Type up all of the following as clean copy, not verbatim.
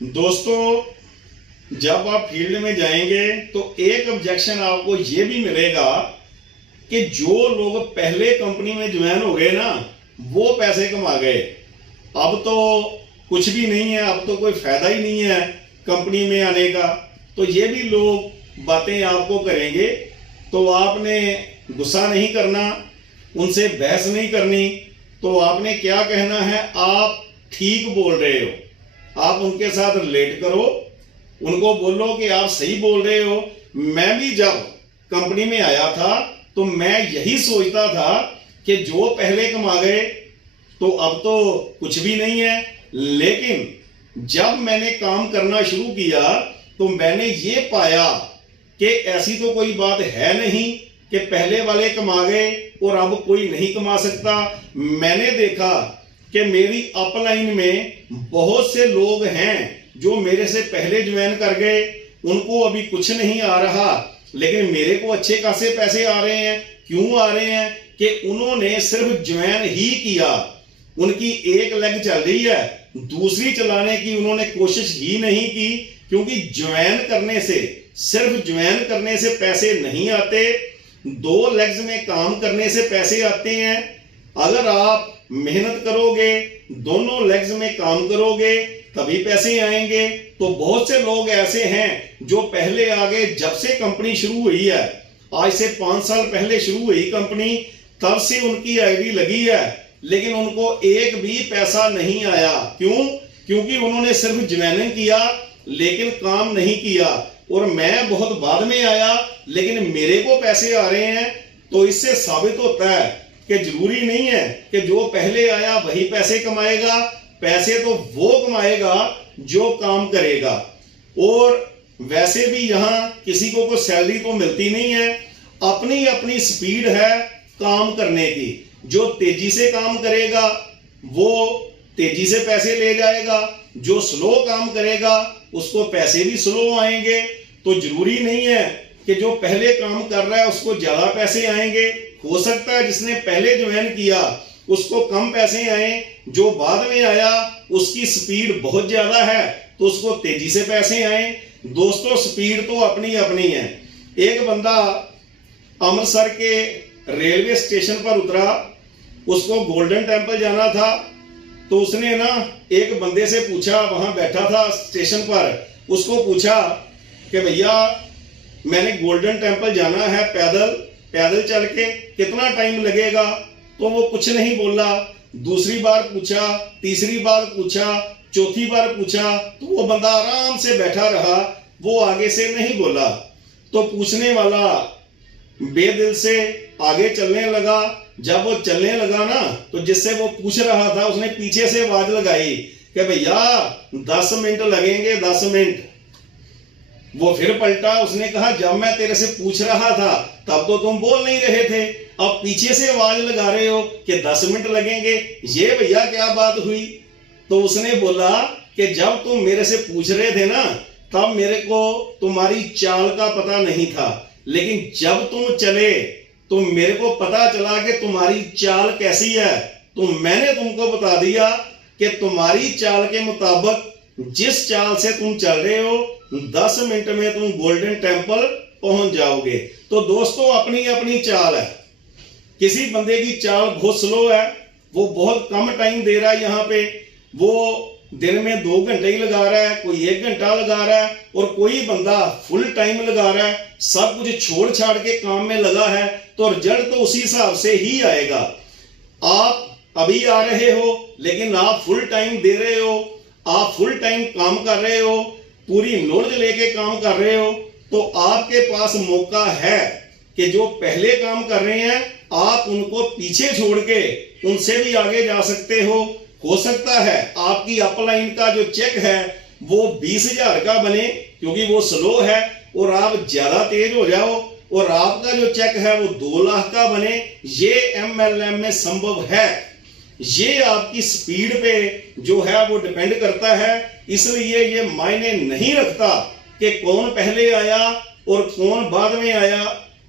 दोस्तों, जब आप फील्ड में जाएंगे तो एक ऑब्जेक्शन आपको ये भी मिलेगा कि जो लोग पहले कंपनी में ज्वाइन हो गए ना, वो पैसे कमा गए। अब तो कुछ भी नहीं है, अब तो कोई फायदा ही नहीं है कंपनी में आने का। तो ये भी लोग बातें आपको करेंगे, तो आपने गुस्सा नहीं करना, उनसे बहस नहीं करनी। तो आपने क्या कहना है, आप ठीक बोल रहे हो, आप उनके साथ रिलेट करो, उनको बोलो कि आप सही बोल रहे हो। मैं भी जब कंपनी में आया था तो मैं यही सोचता था कि जो पहले कमा गए तो अब तो कुछ भी नहीं है। लेकिन जब मैंने काम करना शुरू किया तो मैंने ये पाया कि ऐसी तो कोई बात है नहीं कि पहले वाले कमा गए और अब कोई नहीं कमा सकता। मैंने देखा कि मेरी अपलाइन में बहुत से लोग हैं जो मेरे से पहले ज्वाइन कर गए, उनको अभी कुछ नहीं आ रहा, लेकिन मेरे को अच्छे खासे पैसे आ रहे हैं। क्यों आ रहे हैं कि उन्होंने सिर्फ ज्वाइन ही किया, उनकी एक लेग चल रही है, दूसरी चलाने की उन्होंने कोशिश ही नहीं की। क्योंकि ज्वाइन करने से, सिर्फ ज्वाइन करने से पैसे नहीं आते, दो लेग्स में काम करने से पैसे आते हैं। अगर आप मेहनत करोगे, दोनों लेग्स में काम करोगे, तभी पैसे आएंगे। तो बहुत से लोग ऐसे हैं जो पहले आ गए, जब से कंपनी शुरू हुई है, आज से 5 साल पहले शुरू हुई कंपनी, तब से उनकी आईडी लगी है, लेकिन उनको एक भी पैसा नहीं आया। क्यों? क्योंकि उन्होंने सिर्फ ज्वाइनिंग किया लेकिन काम नहीं किया। और मैं बहुत बाद में आया लेकिन मेरे को पैसे आ रहे हैं। तो इससे साबित होता है कि जरूरी नहीं है कि जो पहले आया वही पैसे कमाएगा। पैसे तो वो कमाएगा जो काम करेगा। और वैसे भी यहाँ किसी को कोई सैलरी तो मिलती नहीं है, अपनी अपनी स्पीड है काम करने की। जो तेजी से काम करेगा वो तेजी से पैसे ले जाएगा, जो स्लो काम करेगा उसको पैसे भी स्लो आएंगे। तो जरूरी नहीं है कि जो पहले काम कर रहा है उसको ज्यादा पैसे आएंगे। हो सकता है जिसने पहले ज्वाइन किया उसको कम पैसे आए, जो बाद में आया उसकी स्पीड बहुत ज्यादा है तो उसको तेजी से पैसे आए। दोस्तों, स्पीड तो अपनी अपनी है। एक बंदा अमृतसर के रेलवे स्टेशन पर उतरा, उसको गोल्डन टेम्पल जाना था। तो उसने ना एक बंदे से पूछा, वहां बैठा था स्टेशन पर, उसको पूछा कि भैया मैंने गोल्डन टेम्पल जाना है पैदल चल के, कितना टाइम लगेगा? तो वो कुछ नहीं बोला। दूसरी बार पूछा, तीसरी बार पूछा, चौथी बार पूछा, तो वो बंदा आराम से बैठा रहा, वो आगे से नहीं बोला। तो पूछने वाला बेदिल से आगे चलने लगा। जब वो चलने लगा ना, तो जिससे वो पूछ रहा था उसने पीछे से आवाज लगाई कि भैया 10 मिनट लगेंगे, 10 मिनट। वो फिर पलटा, उसने कहा जब मैं तेरे से पूछ रहा था तब तो तुम बोल नहीं रहे थे, अब पीछे से आवाज लगा रहे हो कि 10 मिनट लगेंगे, ये भैया क्या बात हुई? तो उसने बोला कि जब तुम मेरे से पूछ रहे थे ना, तब मेरे को तुम्हारी चाल का पता नहीं था, लेकिन जब तुम चले तो मेरे को पता चला कि तुम्हारी चाल कैसी है। तो मैंने तुमको बता दिया कि तुम्हारी चाल के मुताबिक जिस चाल से तुम चल रहे हो 10 मिनट में तुम गोल्डन टेम्पल पहुंच जाओगे। तो दोस्तों, अपनी अपनी चाल है। किसी बंदे की चाल बहुत स्लो है, वो बहुत कम टाइम दे रहा है, यहाँ पे वो दिन में 2 घंटे ही लगा रहा है, कोई 1 घंटा लगा रहा है, और कोई बंदा फुल टाइम लगा रहा है, सब कुछ छोड़ छाड़ के काम में लगा है। तो रिजल्ट तो उसी हिसाब से ही आएगा। आप अभी आ रहे हो लेकिन आप फुल टाइम दे रहे हो, आप फुल टाइम काम कर रहे हो, पूरी नॉलेज लेके काम कर रहे हो, तो आपके पास मौका है कि जो पहले काम कर रहे हैं आप उनको पीछे छोड़ के उनसे भी आगे जा सकते हो सकता है आपकी अपलाइन का जो चेक है वो 20,000 का बने क्योंकि वो स्लो है, और आप ज्यादा तेज हो जाओ और आपका जो चेक है वो 2 लाख का बने। ये MLM में संभव है। ये आपकी स्पीड पे जो है वो डिपेंड करता है। इसलिए ये मायने नहीं रखता कि कौन पहले आया और कौन बाद में आया।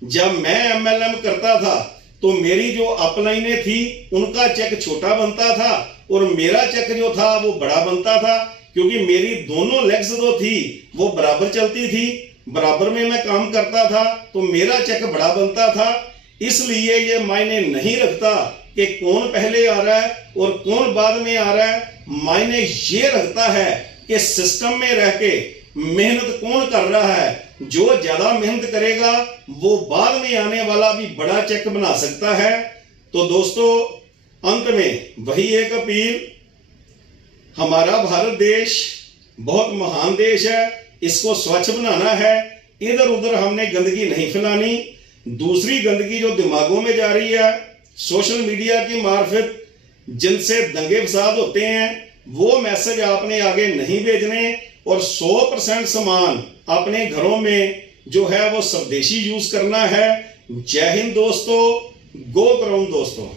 जब मैं MLM करता था तो मेरी जो अपलाइनें थी उनका चेक छोटा बनता था और मेरा चेक जो था वो बड़ा बनता था। क्योंकि मेरी दोनों लेग्स जो थी वो बराबर चलती थी, बराबर में मैं काम करता था, तो मेरा चेक बड़ा बनता था। इसलिए ये मायने नहीं रखता कि कौन पहले आ रहा है और कौन बाद में आ रहा है, मायने ये रखता है कि सिस्टम में रह के मेहनत कौन कर रहा है। जो ज्यादा मेहनत करेगा वो बाद में आने वाला भी बड़ा चेक बना सकता है। तो दोस्तों, अंत में वही एक अपील, हमारा भारत देश बहुत महान देश है, इसको स्वच्छ बनाना है, इधर उधर हमने गंदगी नहीं फैलानी। दूसरी गंदगी जो दिमागों में जा रही है सोशल मीडिया की मार्फत, जिनसे दंगे फसाद होते हैं, वो मैसेज आपने आगे नहीं भेजने और 100% सामान अपने घरों में जो है वो स्वदेशी यूज करना है। जय हिंद दोस्तों, गो करो दोस्तों।